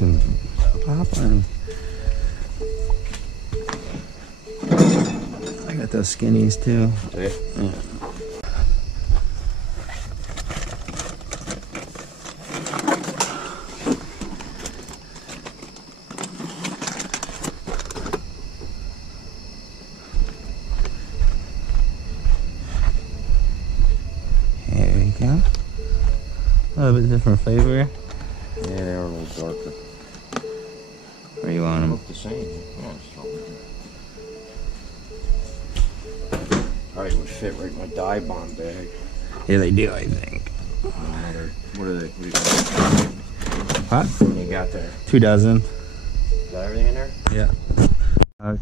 and popping. I got those skinnies too. Yeah. There you go. A little bit different flavor. Yeah, they are a little darker. Where you want They them? look the same. Yeah, probably would fit right in my dye bond bag. Yeah, they do, I think. What are they? What What? you got there? 2 dozen. Is that everything in there? Yeah.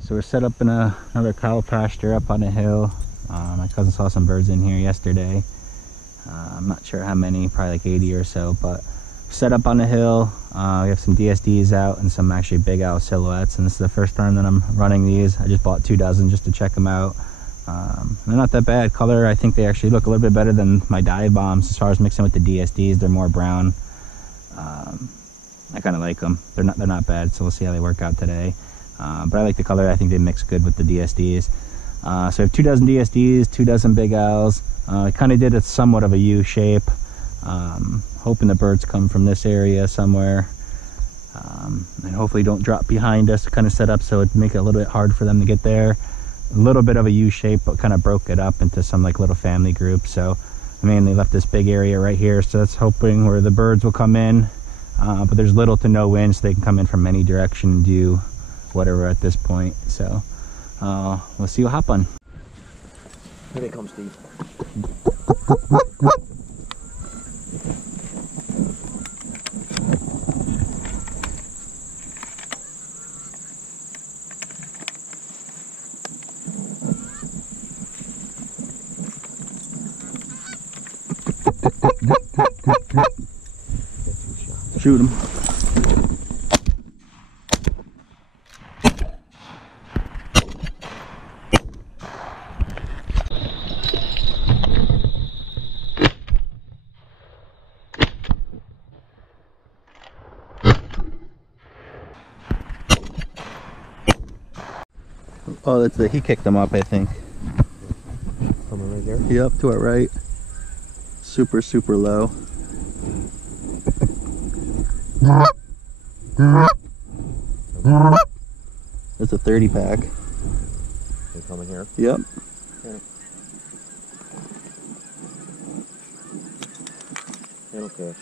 So we're set up in another cow pasture up on a hill. My cousin saw some birds in here yesterday. I'm not sure how many, probably like 80 or so, but set up on the hill. We have some DSDs out and some actually big owl silhouettes, and this is the first time that I'm running these. I just bought 2 dozen just to check them out. They're not that bad color. I think they actually look a little bit better than my dye bombs as far as mixing with the DSDs. They're more brown. I kind of like them. They're not bad, so we'll see how they work out today. But I like the color. I think they mix good with the DSDs. So we have 2 dozen DSDs, 2 dozen big owls. I kind of did it somewhat of a U shape, hoping the birds come from this area somewhere, and hopefully don't drop behind us. Kind of set up so it'd make it a little bit hard for them to get there. A little bit of a U shape, but kind of broke it up into some like little family groups. So I mainly left this big area right here, so that's hoping where the birds will come in, but there's little to no wind, so they can come in from any direction and do whatever at this point. So we'll see what happens. Here they come, Steve. Shoot them. Oh, that's he kicked them up, I think. Coming right there? Yep, to our right. Super, super low. That's a 30 pack. They coming here? Yep. Yeah. Okay.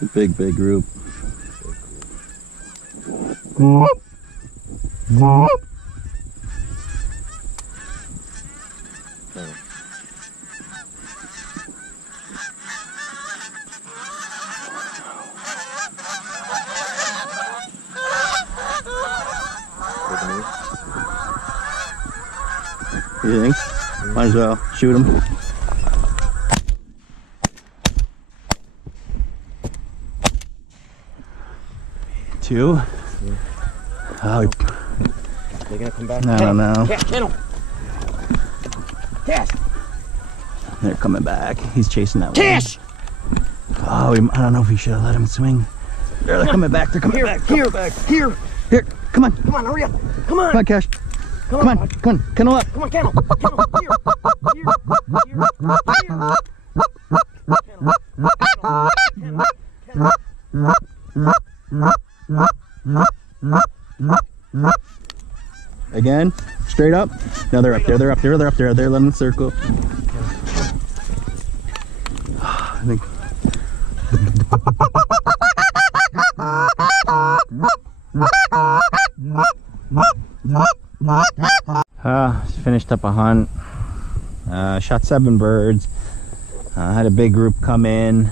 A big group. You think? Might as well shoot them. Two. Oh, They're gonna come back. no. Cash, get him. Cash. They're coming back. He's chasing that one. Cash. Oh, I don't know if we should have let him swing. They're coming back. They're coming back. Here. Here, come on. Come on, hurry up. Come on. Come on, Cash. Come on. Kennel up. Come on, Kennel. Again, straight up. No, they're up there. They're up there. They're in the circle. I think. Just finished up a hunt. Shot 7 birds. Had a big group come in.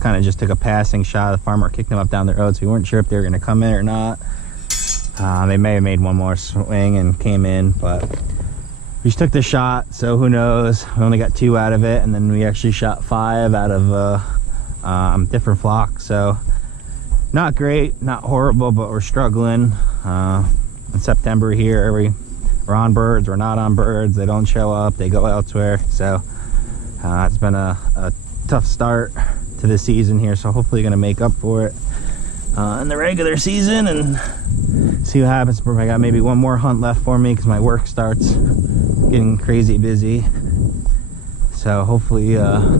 Kind of just took a passing shot. The farmer kicked them up down the road, so we weren't sure if they were going to come in or not. They may have made one more swing and came in, but we just took the shot, so who knows. We only got 2 out of it, and then we actually shot 5 out of different flocks. So not great, not horrible, but we're struggling. In September here, we're on birds, we're not on birds. They don't show up, they go elsewhere. So it's been a tough start to the season here, so hopefully gonna make up for it in the regular season and see what happens. I got maybe one more hunt left for me because my work starts getting crazy busy. So hopefully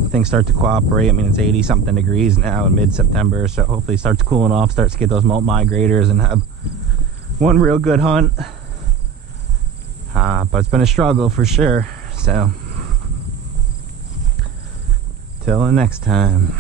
things start to cooperate. I mean, it's 80 something degrees now in mid-September, so hopefully it starts cooling off, starts to get those molt migrators and have one real good hunt. But it's been a struggle for sure. So till the next time.